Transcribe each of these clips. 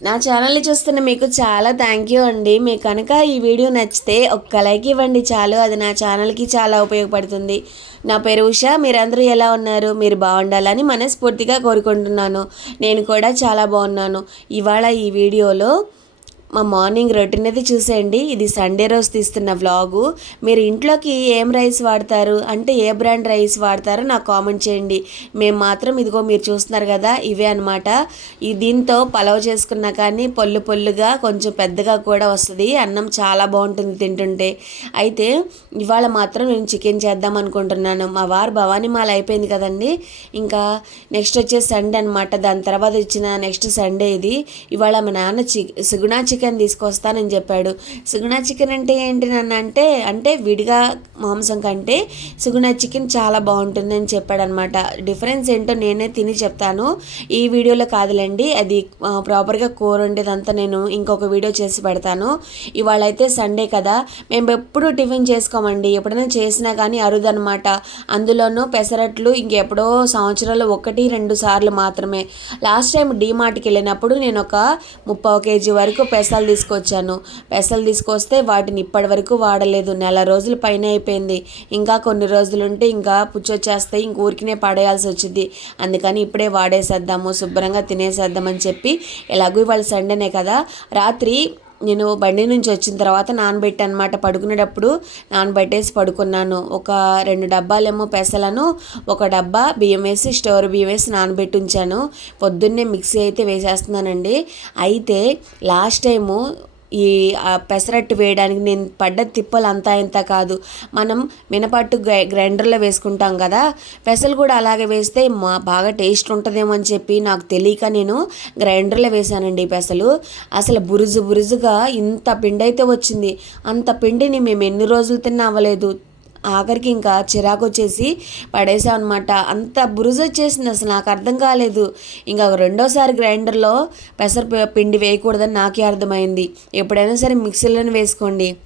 నా ఛానల్ని చూస్తున్న మీకు చాలా థ్యాంక్ యూ అండి. మీకు కనుక ఈ వీడియో నచ్చితే ఒక్క లైక్ ఇవ్వండి చాలు. అది నా ఛానల్కి చాలా ఉపయోగపడుతుంది. నా పేరు ఉష. మీరందరూ ఎలా ఉన్నారు? మీరు బాగుండాలని మనస్ఫూర్తిగా కోరుకుంటున్నాను. నేను కూడా చాలా బాగున్నాను. ఇవాళ ఈ వీడియోలో మా మార్నింగ్ రొటీన్ అది చూసేయండి. ఇది సండే రోజు తీస్తున్న వ్లాగు. మీరు ఇంట్లోకి ఏం రైస్ వాడతారు? అంటే ఏ బ్రాండ్ రైస్ వాడతారో నాకు కామెంట్ చేయండి. మేము మాత్రం ఇదిగో మీరు చూస్తున్నారు కదా ఇవే అనమాట ఈ దీంతో పలావ్ చేసుకున్నా కానీ పొల్లు పొల్లుగా కొంచెం పెద్దగా కూడా వస్తుంది. అన్నం చాలా బాగుంటుంది తింటుంటే. అయితే ఇవాళ మాత్రం నేను చికెన్ చేద్దాం అనుకుంటున్నాను. మా వారు భవానీ మాల అయిపోయింది కదండి. ఇంకా నెక్స్ట్ వచ్చే సండే అనమాట దాని తర్వాత వచ్చిన నెక్స్ట్ సండే ఇది. ఇవాళ మా నాన్న చి సుగుణా చికెన్ తీసుకొస్తానని చెప్పాడు. సుగుణ చికెన్ అంటే ఏంటి నన్ను అంటే అంటే విడిగా మాంసం కంటే సుగుణ చికెన్ చాలా బాగుంటుందని చెప్పాడు అనమాట డిఫరెన్స్ ఏంటో నేనే తిని చెప్తాను. ఈ వీడియోలో కాదులేండి అది ప్రాపర్గా కూర ఉండేదంతా నేను ఇంకొక వీడియో చేసి పెడతాను. ఇవాళ అయితే సండే కదా మేము ఎప్పుడూ టిఫిన్ చేసుకోమండి. ఎప్పుడైనా చేసినా కానీ అరుదనమాట. అందులోనూ పెసరట్లు ఇంకెప్పుడో సంవత్సరాలు ఒకటి రెండు సార్లు మాత్రమే. లాస్ట్ టైం డీమార్ట్కి వెళ్ళినప్పుడు నేను ఒక ముప్పై కేజీ వరకు పెసలు తీసుకొచ్చాను. పెసలు తీసుకొస్తే వాటిని ఇప్పటి వరకు వాడలేదు. నెల రోజుల పైన అయిపోయింది ఇంకా కొన్ని రోజులుంటే ఇంకా పుచ్చొచ్చేస్తాయి ఇంక ఊరికినే పడేయాల్సి వచ్చింది. అందుకని ఇప్పుడే వాడేసేద్దాము శుభ్రంగా తినేసేద్దామని చెప్పి ఎలాగూ ఇవాళ సండేనే కదా. రాత్రి నేను బండి నుంచి వచ్చిన తర్వాత నానబెట్టి అనమాట పడుకునేటప్పుడు నానబెట్టేసి పడుకున్నాను. ఒక రెండు డబ్బాలేమో పెసలను ఒక డబ్బా బియ్యం వేసి స్టోర్ బియ్యం వేసి నానబెట్టి ఉంచాను. పొద్దున్నే మిక్సీ అయితే వేసేస్తున్నానండి. అయితే లాస్ట్ టైము ఈ పెసరట్టు వేయడానికి నేను పడ్డ తిప్పలు అంతా ఇంత కాదు. మనం మినపట్టు గ్రైండర్లో వేసుకుంటాం కదా పెసలు కూడా అలాగే వేస్తే మా బాగా టేస్ట్ ఉంటుందేమో అని చెప్పి నాకు తెలియక నేను గ్రైండర్లో వేసానండి ఈ పెసలు. అసలు బురుజు బురుజుగా ఇంత పిండి అయితే వచ్చింది. అంత పిండిని మేము ఎన్ని రోజులు తిన్నా అవ్వలేదు. ఆఖరికి ఇంకా చిరాకు వచ్చేసి పడేసాం అనమాట అంత బురుజు వచ్చేసింది అసలు నాకు అర్థం కాలేదు. ఇంకా రెండోసారి గ్రైండర్లో పెసర పిండి వేయకూడదని నాకే అర్థమైంది. ఎప్పుడైనా సరే మిక్సీలోనే వేసుకోండి.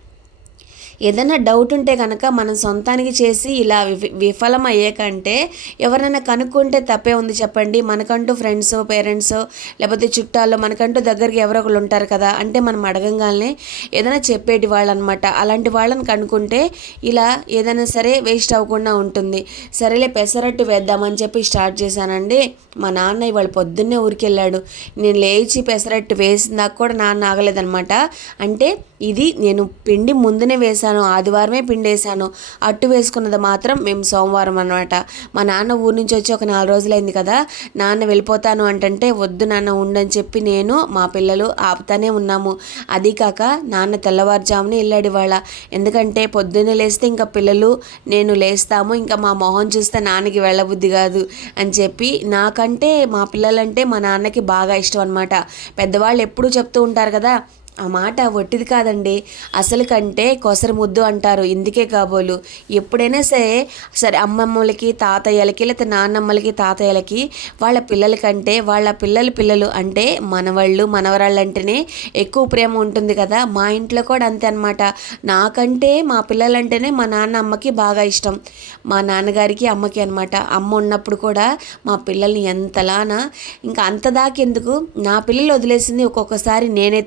ఏదైనా డౌట్ ఉంటే కనుక మనం సొంతానికి చేసి ఇలా విఫ- విఫలం అయ్యేకంటే ఎవరైనా కనుక్కుంటే తప్పే ఉంది చెప్పండి. మనకంటూ ఫ్రెండ్స్ పేరెంట్స్ లేకపోతే చుట్టాల్లో మనకంటూ దగ్గరికి ఎవరో ఒకరు ఉంటారు కదా అంటే మనం అడగంగానే ఏదైనా చెప్పేటి వాళ్ళు అనమాట అలాంటి వాళ్ళని కనుక్కుంటే ఇలా ఏదైనా సరే వేస్ట్ అవ్వకుండా ఉంటుంది. సరేలే పెసరట్టు వేద్దామని చెప్పి స్టార్ట్ చేశానండి. మా నాన్న ఇవాళ పొద్దున్నే ఊరికెళ్ళాడు. నేను లేచి పెసరట్టు వేసిందాక కూడా నాన్న ఆగలేదనమాట. అంటే ఇది నేను పిండి ముందునే వేశాను. ఆదివారమే పిండేశాను. అట్టు వేసుకున్నది మాత్రం మేము సోమవారం అనమాట మా నాన్న ఊరి నుంచి వచ్చి ఒక నాలుగు రోజులైంది కదా నాన్న వెళ్ళిపోతాను అంటంటే వద్దు నాన్న ఉండని చెప్పి నేను మా పిల్లలు ఆపుతానే ఉన్నాము. అది కాక నాన్న తెల్లవారుజామునే వెళ్ళాడు ఇవాళ. ఎందుకంటే పొద్దున్నే లేస్తే ఇంకా పిల్లలు నేను లేస్తాము. ఇంకా మా మొహం చూస్తే నాన్నకి వెళ్ళబుద్ధి కాదు అని చెప్పి నాకంటే మా పిల్లలంటే మా నాన్నకి బాగా ఇష్టం అనమాట పెద్దవాళ్ళు ఎప్పుడూ చెప్తూ ఉంటారు కదా ఆ మాట ఒట్టిది కాదండి. అసలు కంటే కొసరు ముద్దు అంటారు. ఇందుకే కాబోలు. ఎప్పుడైనా సరే సరే అమ్మమ్మలకి తాతయ్యలకి లేకపోతే నాన్నమ్మలకి తాతయ్యలకి వాళ్ళ పిల్లల కంటే వాళ్ళ పిల్లల పిల్లలు అంటే మనవాళ్ళు మనవరాళ్ళు అంటేనే ఎక్కువ ప్రేమ ఉంటుంది కదా. మా ఇంట్లో కూడా అంతే అనమాట నాకంటే మా పిల్లలంటేనే మా నాన్న అమ్మకి బాగా ఇష్టం. మా నాన్నగారికి అమ్మకి అనమాట అమ్మ ఉన్నప్పుడు కూడా మా పిల్లల్ని ఎంతలానా ఇంకా అంత దాకెందుకు నా పిల్లలు వదిలేసింది ఒక్కొక్కసారి నేనే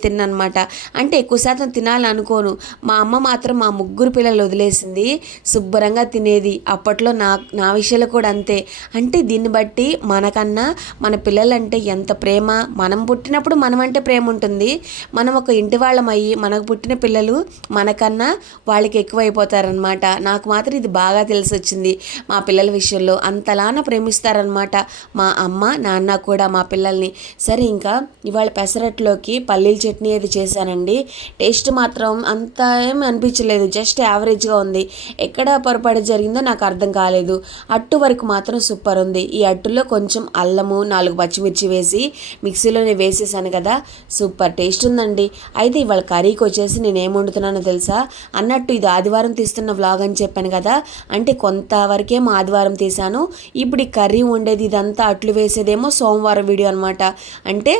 తిన్ననమాట అంటే ఎక్కువ శాతం తినాలనుకోను మా అమ్మ మాత్రం మా ముగ్గురు పిల్లలు వదిలేసింది. శుభ్రంగా తినేది. అప్పట్లో నా నా విషయంలో కూడా అంతే. అంటే దీన్ని బట్టి మనకన్నా మన పిల్లలంటే ఎంత ప్రేమ. మనం పుట్టినప్పుడు మనం అంటే ప్రేమ ఉంటుంది. మనం ఒక ఇంటి వాళ్ళం అయ్యి మనకు పుట్టిన పిల్లలు మనకన్నా వాళ్ళకి ఎక్కువైపోతారనమాట నాకు మాత్రం ఇది బాగా తెలిసి వచ్చింది మా పిల్లల విషయంలో. అంతలాన ప్రేమిస్తారనమాట మా అమ్మ నాన్న కూడా మా పిల్లల్ని. సరే ఇంకా ఇవాళ పెసరట్లోకి పల్లీల చట్నీ అది చేశానండి. టేస్ట్ మాత్రం అంత ఏం అనిపించలేదు. జస్ట్ యావరేజ్గా ఉంది. ఎక్కడ పొరపాటు జరిగిందో నాకు అర్థం కాలేదు. అట్టు వరకు మాత్రం సూపర్ ఉంది. ఈ అట్టులో కొంచెం అల్లము నాలుగు పచ్చిమిర్చి వేసి మిక్సీలోనే వేసేసాను కదా. సూపర్ టేస్ట్ ఉందండి. అయితే ఇవాళ కర్రీకి వచ్చేసి నేను ఏం వండుతున్నానో తెలుసా? అన్నట్టు ఇది ఆదివారం తీస్తున్న వ్లాగ్ అని చెప్పాను కదా. అంటే కొంతవరకేమో ఆదివారం తీశాను. ఇప్పుడు ఈ కర్రీ ఉండేది ఇదంతా అట్లు వేసేదేమో సోమవారం వీడియో అనమాట అంటే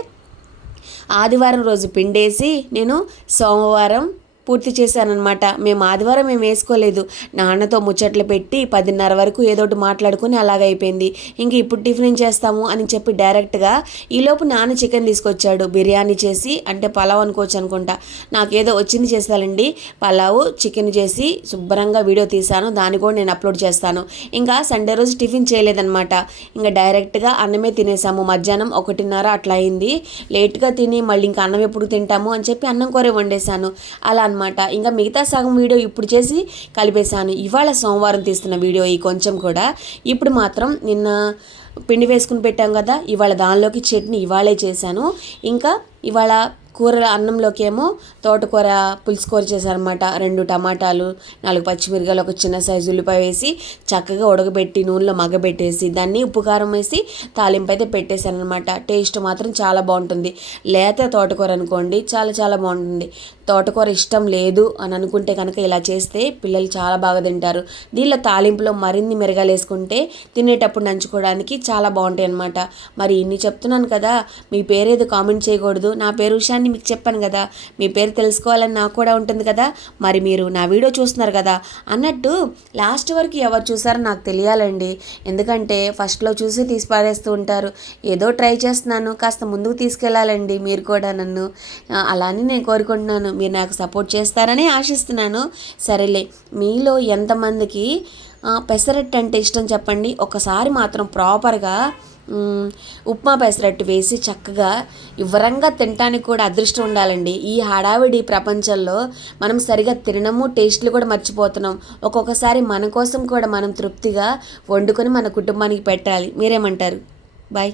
ఆదివారం రోజు పిండేసి నేను సోమవారం పూర్తి చేశానమాట మేము ఆదివారం మేము వేసుకోలేదు. నాన్నతో ముచ్చట్లు పెట్టి పదిన్నర వరకు ఏదో ఒకటి మాట్లాడుకుని అలాగైపోయింది ఇంక ఇప్పుడు టిఫిన్ చేస్తాము అని చెప్పి డైరెక్ట్గా ఈలోపు నాన్న చికెన్ తీసుకొచ్చాడు. బిర్యానీ చేసి అంటే పలావ్ అనుకోవచ్చు అనుకుంటా. నాకేదో వచ్చింది చేస్తానండి పలావ్ చికెన్ చేసి శుభ్రంగా వీడియో తీశాను. దాన్ని కూడా నేను అప్లోడ్ చేస్తాను. ఇంకా సండే రోజు టిఫిన్ చేయలేదన్నమాట. ఇంకా డైరెక్ట్గా అన్నమే తినేసాము. మధ్యాహ్నం ఒకటిన్నర అట్లా అయింది. లేట్గా తిని మళ్ళీ ఇంకా అన్నం ఎప్పుడు తింటాము అని చెప్పి అన్నం కూర వండేశాను. అలా అనమాట ఇంకా మిగతా సగం వీడియో ఇప్పుడు చేసి కలిపేశాను. ఇవాళ సోమవారం తీస్తున్న వీడియో ఈ కొంచెం కూడా. ఇప్పుడు మాత్రం నిన్న పిండి వేసుకుని పెట్టాం కదా ఇవాళ దానిలోకి చట్నీ ఇవాళే చేశాను. ఇంకా ఇవాళ కూర అన్నంలోకి ఏమో తోటకూర పులుసుకూర చేశారనమాట రెండు టమాటాలు నాలుగు పచ్చిమిరకాయలు ఒక చిన్న సైజు ఉల్లిపాయ వేసి చక్కగా ఉడకబెట్టి నూనెలో మగ్గబెట్టేసి దాన్ని ఉప్పు కారం వేసి తాలింపు అయితే పెట్టేశాను అనమాట టేస్ట్ మాత్రం చాలా బాగుంటుంది. లేత తోటకూర అనుకోండి చాలా చాలా బాగుంటుంది. తోటకూర ఇష్టం లేదు అని అనుకుంటే కనుక ఇలా చేస్తే పిల్లలు చాలా బాగా తింటారు. దీనిలో తాలింపులో మరిన్ని మెరగాలు వేసుకుంటే తినేటప్పుడు నంచుకోవడానికి చాలా బాగుంటాయి అనమాట మరి ఇన్ని చెప్తున్నాను కదా మీ పేరేదో కామెంట్ చేయకూడదు. నా పేరు విషయాన్ని మీకు చెప్పాను కదా. మీ పేరు తెలుసుకోవాలని నాకు కూడా ఉంటుంది కదా. మరి మీరు నా వీడియో చూస్తున్నారు కదా. అన్నట్టు లాస్ట్ వరకు ఎవరు చూసారో నాకు తెలియాలండి. ఎందుకంటే ఫస్ట్లో చూసి తీసి పారేస్తూ ఉంటారు. ఏదో ట్రై చేస్తున్నాను కాస్త ముందుకు తీసుకెళ్ళాలండి మీరు కూడా నన్ను. అలానే అలా అని నేను కోరుకుంటున్నాను. మీరు నాకు సపోర్ట్ చేస్తారని ఆశిస్తున్నాను. సరేలే మీలో ఎంతమందికి ఆ, పెసరట్టు అంటే ఇష్టం చెప్పండి. ఒకసారి మాత్రం ప్రాపర్గా ఉప్మా పెసరట్టు వేసి చక్కగా వివరంగా తినటానికి కూడా అదృష్టం ఉండాలండి. ఈ హడావిడి ప్రపంచంలో మనం సరిగా తినము టేస్ట్లు కూడా మర్చిపోతున్నాం. ఒక్కొక్కసారి మన కోసం కూడా మనం తృప్తిగా వండుకొని మన కుటుంబానికి పెట్టాలి. మీరేమంటారు? బాయ్.